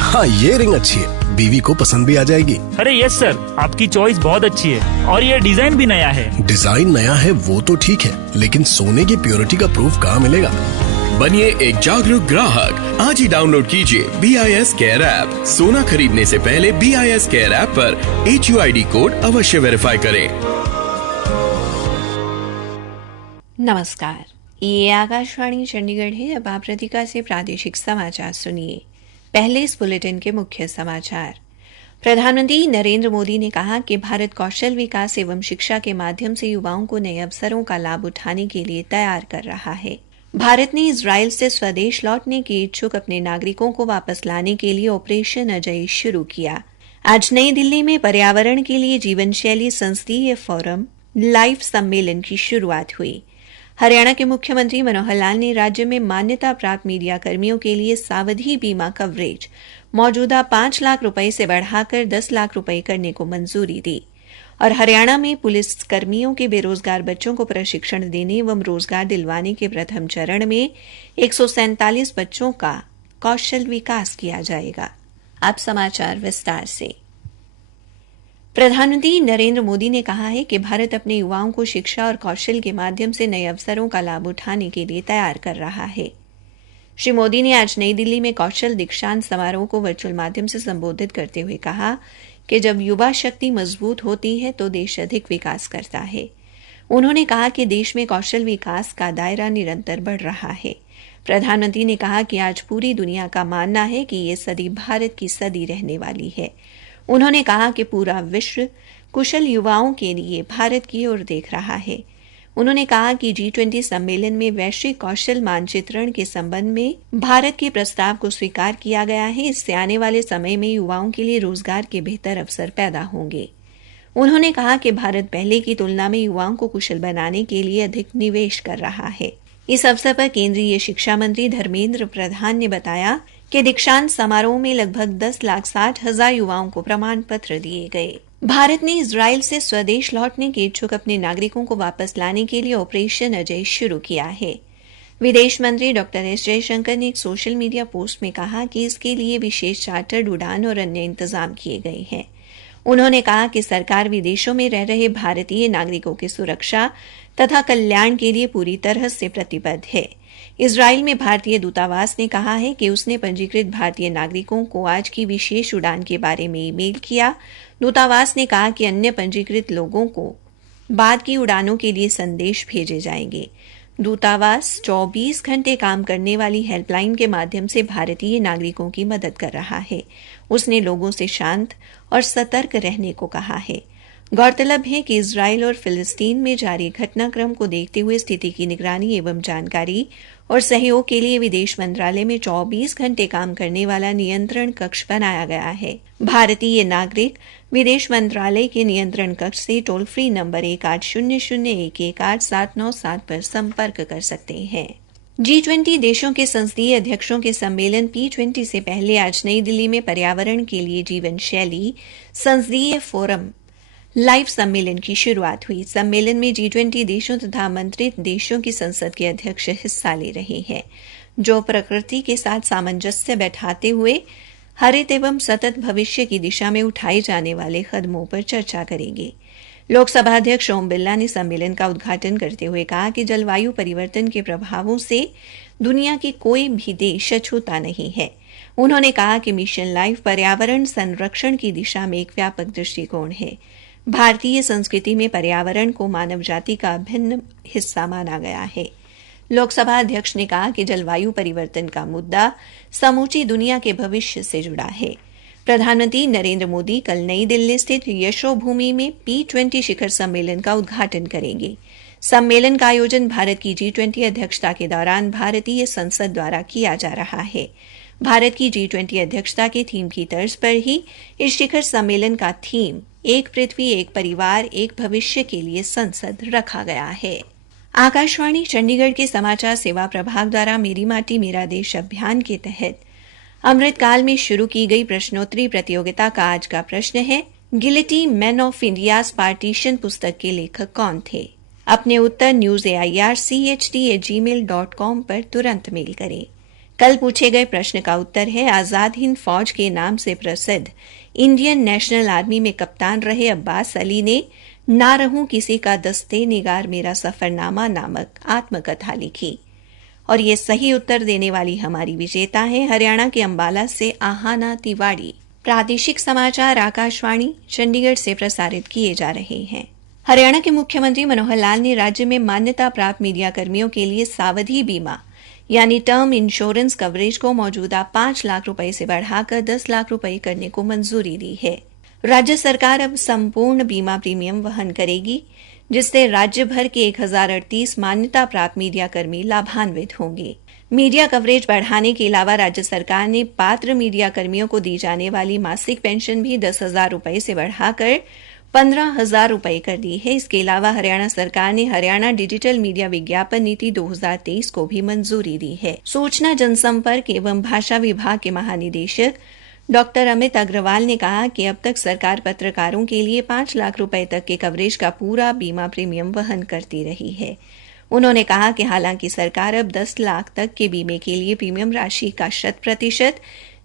हाँ, ये रिंग अच्छी है, बीवी को पसंद भी आ जाएगी। अरे यस सर, आपकी चॉइस बहुत अच्छी है और ये डिजाइन भी नया है। डिजाइन नया है वो तो ठीक है, लेकिन सोने की प्योरिटी का प्रूफ कहाँ मिलेगा? बनिए एक जागरूक ग्राहक। आज ही डाउनलोड कीजिए BIS केयर ऐप। सोना खरीदने से पहले BIS केयर ऐप पर HUID कोड अवश्य वेरीफाई करें। नमस्कार, ये आकाशवाणी चंडीगढ़ है। अब आप प्रतिका से प्रादेशिक समाचार सुनिए। पहले इस बुलेटिन के मुख्य समाचार। प्रधानमंत्री नरेंद्र मोदी ने कहा कि भारत कौशल विकास एवं शिक्षा के माध्यम से युवाओं को नए अवसरों का लाभ उठाने के लिए तैयार कर रहा है। भारत ने इजराइल से स्वदेश लौटने के इच्छुक अपने नागरिकों को वापस लाने के लिए ऑपरेशन अजय शुरू किया। आज नई दिल्ली में पर्यावरण के लिए जीवन शैली संसदीय फोरम लाइव सम्मेलन की शुरुआत हुई। हरियाणा के मुख्यमंत्री मनोहर लाल ने राज्य में मान्यता प्राप्त मीडिया कर्मियों के लिए सावधि बीमा कवरेज मौजूदा 5 लाख रुपए से बढ़ाकर 10 लाख रुपए करने को मंजूरी दी। और हरियाणा में पुलिस कर्मियों के बेरोजगार बच्चों को प्रशिक्षण देने एवं रोजगार दिलवाने के प्रथम चरण में 147 बच्चों का कौशल विकास किया जाएगा। अब समाचार विस्तार से। प्रधानमंत्री नरेंद्र मोदी ने कहा है कि भारत अपने युवाओं को शिक्षा और कौशल के माध्यम से नए अवसरों का लाभ उठाने के लिए तैयार कर रहा है। श्री मोदी ने आज नई दिल्ली में कौशल दीक्षांत समारोह को वर्चुअल माध्यम से संबोधित करते हुए कहा कि जब युवा शक्ति मजबूत होती है तो देश अधिक विकास करता है। उन्होंने कहा कि देश में कौशल विकास का दायरा निरंतर बढ़ रहा है। प्रधानमंत्री ने कहा कि आज पूरी दुनिया का मानना है कि ये सदी भारत की सदी रहने वाली है। उन्होंने कहा कि पूरा विश्व कुशल युवाओं के लिए भारत की ओर देख रहा है। उन्होंने कहा कि G20 सम्मेलन में वैश्विक कौशल मानचित्रण के संबंध में भारत के प्रस्ताव को स्वीकार किया गया है। इससे आने वाले समय में युवाओं के लिए रोजगार के बेहतर अवसर पैदा होंगे। उन्होंने कहा कि भारत पहले की तुलना में युवाओं को कुशल बनाने के लिए अधिक निवेश कर रहा है। इस अवसर पर केंद्रीय शिक्षा मंत्री धर्मेंद्र प्रधान ने बताया कि दीक्षांत समारोह में लगभग 10,60,000 युवाओं को प्रमाण पत्र दिए गए। भारत ने इजराइल से स्वदेश लौटने के इच्छुक अपने नागरिकों को वापस लाने के लिए ऑपरेशन अजय शुरू किया है। विदेश मंत्री डॉक्टर एस जयशंकर ने एक सोशल मीडिया पोस्ट में कहा कि इसके लिए विशेष चार्टर्ड उड़ान और अन्य इंतजाम किए गए हैं। उन्होंने कहा कि सरकार विदेशों में रह रहे भारतीय नागरिकों की सुरक्षा तथा कल्याण के लिए पूरी तरह से प्रतिबद्ध है। इजराइल में भारतीय दूतावास ने कहा है कि उसने पंजीकृत भारतीय नागरिकों को आज की विशेष उड़ान के बारे में ईमेल किया। दूतावास ने कहा कि अन्य पंजीकृत लोगों को बाद की उड़ानों के लिए संदेश भेजे जाएंगे। दूतावास 24 घंटे काम करने वाली हेल्पलाइन के माध्यम से भारतीय नागरिकों की मदद कर रहा है। उसने लोगों से शांत और सतर्क रहने को कहा है। गौरतलब है कि इजराइल और फिलिस्तीन में जारी घटनाक्रम को देखते हुए स्थिति की निगरानी एवं जानकारी और सहयोग के लिए विदेश मंत्रालय में 24 घंटे काम करने वाला नियंत्रण कक्ष बनाया गया है। भारतीय नागरिक विदेश मंत्रालय के नियंत्रण कक्ष से टोल फ्री नंबर 1800118797 पर संपर्क कर सकते हैं। G20 देशों के संसदीय अध्यक्षों के सम्मेलन P20 से पहले आज नई दिल्ली में पर्यावरण के लिए जीवन शैली संसदीय फोरम लाइव सम्मेलन की शुरुआत हुई। सम्मेलन में G20 देशों तथा आमंत्रित देशों की संसद के अध्यक्ष हिस्सा ले रहे हैं, जो प्रकृति के साथ सामंजस्य बैठाते हुए हरित एवं सतत भविष्य की दिशा में उठाए जाने वाले कदमों पर चर्चा करेंगे। लोकसभा अध्यक्ष ओम बिरला ने सम्मेलन का उद्घाटन करते हुए कहा कि जलवायु परिवर्तन के प्रभावों से दुनिया की कोई भी देश अछूता नहीं है। उन्होंने कहा कि मिशन लाइफ पर्यावरण संरक्षण की दिशा में एक व्यापक दृष्टिकोण है। भारतीय संस्कृति में पर्यावरण को मानव जाति का अभिन्न हिस्सा माना गया है। लोकसभा अध्यक्ष ने कहा कि जलवायु परिवर्तन का मुद्दा समूची दुनिया के भविष्य से जुड़ा है। प्रधानमंत्री नरेंद्र मोदी कल नई दिल्ली स्थित यशोभूमि में P20 शिखर सम्मेलन का उद्घाटन करेंगे। सम्मेलन का आयोजन भारत की G20 अध्यक्षता के दौरान भारतीय संसद द्वारा किया जा रहा है। भारत की G20 अध्यक्षता के थीम की तर्ज पर ही इस शिखर सम्मेलन का थीम एक पृथ्वी एक परिवार एक भविष्य के लिए संसद रखा गया है। आकाशवाणी चंडीगढ़ के समाचार सेवा प्रभाग द्वारा मेरी माटी मेरा देश अभियान के तहत अमृतकाल में शुरू की गई प्रश्नोत्तरी प्रतियोगिता का आज का प्रश्न है, गिलिटी मैन ऑफ इंडियाज पार्टीशन पुस्तक के लेखक कौन थे? अपने उत्तर newsairchd@gmail.com पर तुरंत मेल करें। कल पूछे गए प्रश्न का उत्तर है, आजाद हिंद फौज के नाम से प्रसिद्ध इंडियन नेशनल आर्मी में कप्तान रहे अब्बास अली ने ना रहूं किसी का दस्ते निगार मेरा सफरनामा नामक आत्मकथा लिखी। और ये सही उत्तर देने वाली हमारी विजेता है हरियाणा के अंबाला से आहाना तिवाड़ी। प्रादेशिक समाचार आकाशवाणी चंडीगढ़ से प्रसारित किए जा रहे हैं। हरियाणा के मुख्यमंत्री मनोहर लाल ने राज्य में मान्यता प्राप्त मीडिया कर्मियों के लिए सावधि बीमा यानी टर्म इंश्योरेंस कवरेज को मौजूदा 5 लाख रुपए से बढ़ाकर 10 लाख रुपए करने को मंजूरी दी है। राज्य सरकार अब संपूर्ण बीमा प्रीमियम वहन करेगी, जिससे राज्य भर के 1038 मान्यता प्राप्त मीडिया कर्मी लाभान्वित होंगे। मीडिया कवरेज बढ़ाने के अलावा राज्य सरकार ने पात्र मीडिया कर्मियों को दी जाने वाली मासिक पेंशन भी 10,000 रुपए से बढ़ाकर 15,000 रुपए कर दी है। इसके अलावा हरियाणा सरकार ने हरियाणा डिजिटल मीडिया विज्ञापन नीति 2023 को भी मंजूरी दी है। सूचना जनसंपर्क एवं भाषा विभाग के महानिदेशक डॉक्टर अमित अग्रवाल ने कहा कि अब तक सरकार पत्रकारों के लिए 5 लाख रुपए तक के कवरेज का पूरा बीमा प्रीमियम वहन करती रही है। उन्होंने कहा कि हालांकि सरकार अब 10 लाख तक के बीमे के लिए प्रीमियम राशि का 100%,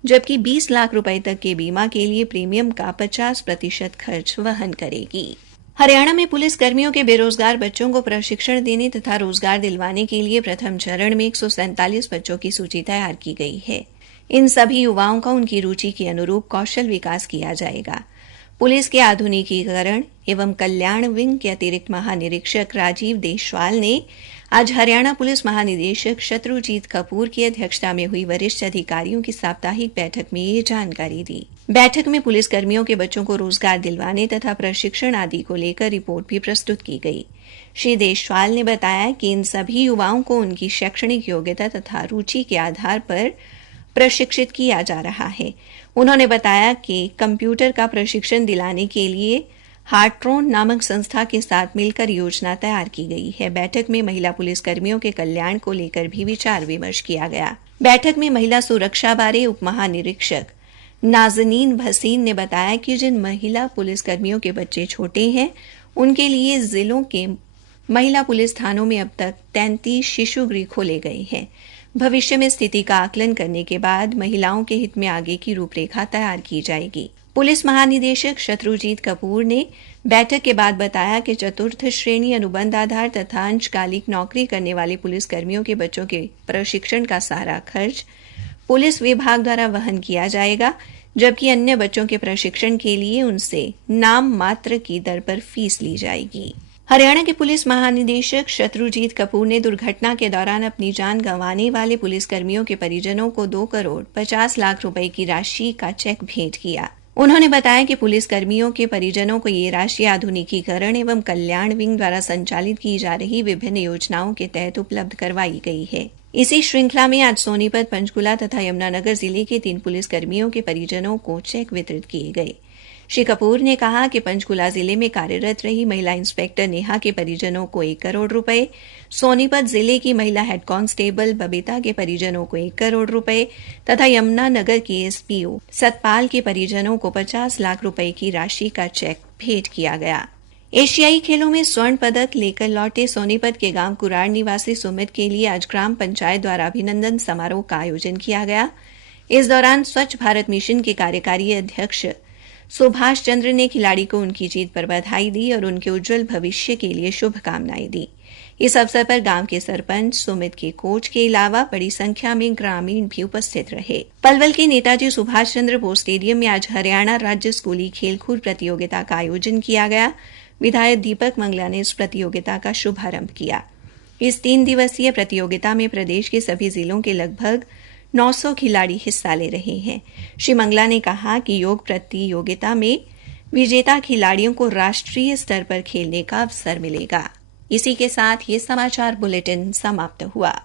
जबकि 20 लाख रुपए तक के बीमा के लिए प्रीमियम का 50% खर्च वहन करेगी। हरियाणा में पुलिस कर्मियों के बेरोजगार बच्चों को प्रशिक्षण देने तथा रोजगार दिलवाने के लिए प्रथम चरण में 147 बच्चों की सूची तैयार की गई है। इन सभी युवाओं का उनकी रुचि के अनुरूप कौशल विकास किया जाएगा। पुलिस के आधुनिकीकरण एवं कल्याण विंग के अतिरिक्त महानिरीक्षक राजीव देशवाल ने आज हरियाणा पुलिस महानिदेशक शत्रुजीत कपूर की अध्यक्षता में हुई वरिष्ठ अधिकारियों की साप्ताहिक बैठक में ये जानकारी दी। बैठक में पुलिस कर्मियों के बच्चों को रोजगार दिलवाने तथा प्रशिक्षण आदि को लेकर रिपोर्ट भी प्रस्तुत की गई। श्री देशवाल ने बताया कि इन सभी युवाओं को उनकी शैक्षणिक योग्यता तथा रुचि के आधार पर प्रशिक्षित किया जा रहा है। उन्होंने बताया कि कंप्यूटर का प्रशिक्षण दिलाने के लिए हार्ट्रोन नामक संस्था के साथ मिलकर योजना तैयार की गई है। बैठक में महिला पुलिस कर्मियों के कल्याण को लेकर भी विचार विमर्श किया गया। बैठक में महिला सुरक्षा बारे उप महानिरीक्षक नाजनीन भसीन ने बताया कि जिन महिला पुलिस कर्मियों के बच्चे छोटे हैं, उनके लिए जिलों के महिला पुलिस थानों में अब तक 33 शिशु गृह खोले गए हैं। भविष्य में स्थिति का आकलन करने के बाद महिलाओं के हित में आगे की रूपरेखा तैयार की जाएगी। पुलिस महानिदेशक शत्रुजीत कपूर ने बैठक के बाद बताया कि चतुर्थ श्रेणी अनुबंध आधार तथा अंशकालिक नौकरी करने वाले पुलिस कर्मियों के बच्चों के प्रशिक्षण का सारा खर्च पुलिस विभाग द्वारा वहन किया जाएगा, जबकि अन्य बच्चों के प्रशिक्षण के लिए उनसे नाम मात्र की दर पर फीस ली जाएगी। हरियाणा के पुलिस महानिदेशक शत्रुजीत कपूर ने दुर्घटना के दौरान अपनी जान गंवाने वाले पुलिस कर्मियों के परिजनों को 2 करोड़ 50 लाख रुपए की राशि का चेक भेंट किया। उन्होंने बताया कि पुलिस कर्मियों के परिजनों को ये राशि आधुनिकीकरण एवं कल्याण विंग द्वारा संचालित की जा रही विभिन्न योजनाओं के तहत उपलब्ध करवाई गई है। इसी श्रृंखला में आज सोनीपत, पंचकुला तथा यमुनानगर जिले के 3 पुलिस कर्मियों के परिजनों को चेक वितरित किए गए। श्री कपूर ने कहा कि पंचकुला जिले में कार्यरत रही महिला इंस्पेक्टर नेहा के परिजनों को 1 करोड़ रुपए, सोनीपत जिले की महिला हेड कांस्टेबल बबीता के परिजनों को 1 करोड़ रुपए तथा यमुनानगर के एसपीओ सतपाल के परिजनों को 50 लाख रुपए की राशि का चेक भेंट किया गया। एशियाई खेलों में स्वर्ण पदक लेकर लौटे सोनीपत के गांव कुराड़ निवासी सुमित के लिए आज ग्राम पंचायत द्वारा अभिनंदन समारोह का आयोजन किया गया। इस दौरान स्वच्छ भारत मिशन के कार्यकारी अध्यक्ष सुभाष चंद्र ने खिलाड़ी को उनकी जीत पर बधाई दी और उनके उज्जवल भविष्य के लिए शुभकामनाएं दी। इस अवसर पर गांव के सरपंच, सुमित के कोच के अलावा बड़ी संख्या में ग्रामीण भी उपस्थित रहे। पलवल के नेताजी सुभाष चंद्र बोस स्टेडियम में आज हरियाणा राज्य स्कूली खेलकूद प्रतियोगिता का आयोजन किया गया। विधायक दीपक मंगला ने इस प्रतियोगिता का शुभारंभ किया। इस 3 दिवसीय प्रतियोगिता में प्रदेश के सभी जिलों के लगभग 900 खिलाड़ी हिस्सा ले रहे हैं। श्री मंगला ने कहा कि योग प्रतियोगिता में विजेता खिलाड़ियों को राष्ट्रीय स्तर पर खेलने का अवसर मिलेगा। इसी के साथ ये समाचार बुलेटिन समाप्त हुआ।